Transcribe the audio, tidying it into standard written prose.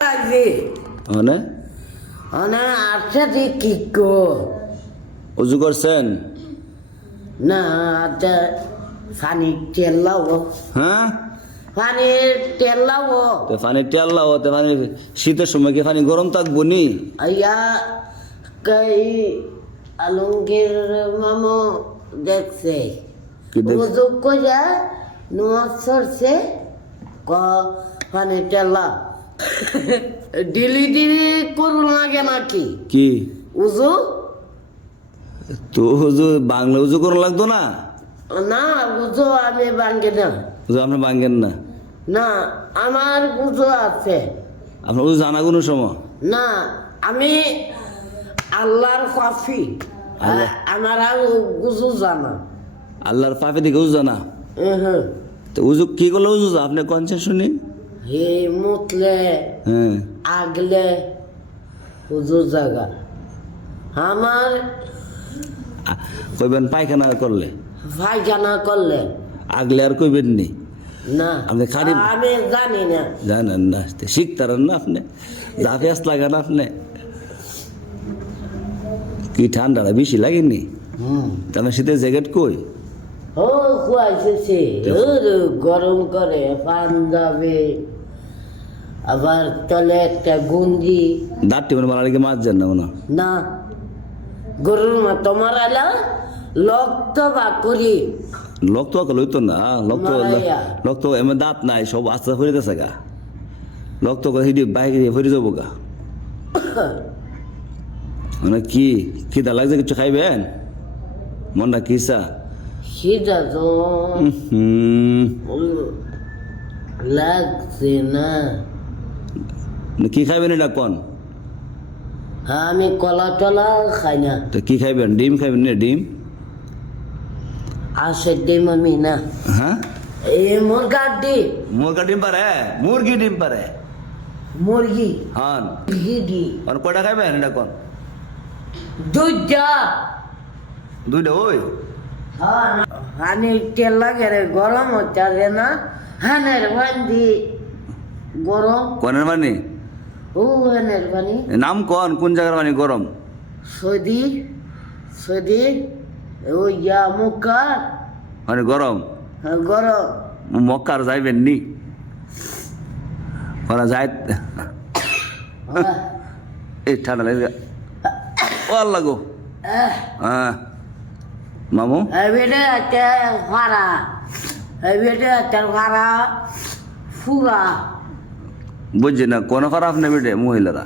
মানে মানে আচ্ছা কি কো উজু করছেন? না আচ্ছা পানি তেল লাও হ্যাঁ, পানির তেল লাও তো পানি তেল লাও, তো পানি শীতের সময় কি পানি গরম থাকবো নি? আইয়া কই আলমগীর মামো দেখছে কি দেখ উজু করে নোয়াজ সরছে ক পানি তেল লাও ডিলি করুন লাগে নাকি কি উজু তো উজু বাংলা উজু করা লাগতো না? না উজু আমি ভাঙ্গে না উজু আপনি ভাঙ্গেন না? না আমার উজু আছে আপনার উজু জানা কোনো সময়? না আমি আল্লাহর কফি আল্লাহ। আমার আর উজু জানা আল্লাহর পাপে দিকে উজু জানা? হ্যাঁ তো উজু কি করলে উজু আপনি কনছেন শুনি? হে মুতলে হ্যাঁ, আগলে উজু জাগা আমার কইবেন পায়খানা করলে, পায়খানা করলে আগলে আর কইবেন নি? না আপনি খালি আমি জানি না জানেন না, শিখতারেন না আপনি, যা পেঁয়াজ লাগান আপনি। কি ঠান্ডাটা বেশি লাগেনি? তাহলে শীতের জ্যাকেট কই? ও খুয়াইছে গরম করে পাঞ্জাবে আবার তলে একটা গুঞ্জি দাঁতটি মানে মারা রেখে মাছ যান না মনে হয়। না গরুর মতো মারালা লক্ত বা করি লক্ত লইতো না, লক্ত মারাইয়া। লক্ত এমন দাঁত নাই, সব আস্তে ফিরে গেছে গা। লক্ত করে হিডি বাইকে দিয়ে ফিরে যাবো গা। মানে কি খিদা লাগছে, কিছু খাইবেন? মনটা কিসা? সেটা তো হুম, লাগছে না কি খাইবেন এটা কোন? আমি কলা টলা খাই না তো কি খাইবেন? ডিম খাইবেন না? ডিম আসে ডিম আমি না হ্যাঁ, এই মুরগার ডিম মুরগা ডিম পারে, মুরগি ডিম পারে। মুরগি হ্যাঁ, মুরগি ডিম আর কয়টা খাইবেন এটা কোন? দুইটা দুইটা ওই হানি তেল লাগে রে গরম হচ্ছে না হানের বান্দি গরম কনের মানে ও হানের বানি নাম কোন জায়গার মানে গরম? সৌদি সৌদি ও ইয়া মুক্কা মানে গরম গরম মক্কার যাইবেন নি? ওরা যায় এই ঠান্ডা লাগে ও আল্লাহ গো। হ্যাঁ মামু, বেটে একটা ভাড়া বেটে একটা ভাড়া ফুরা বুঝছি না কোন খারাপ নেই বেটে মহিলারা।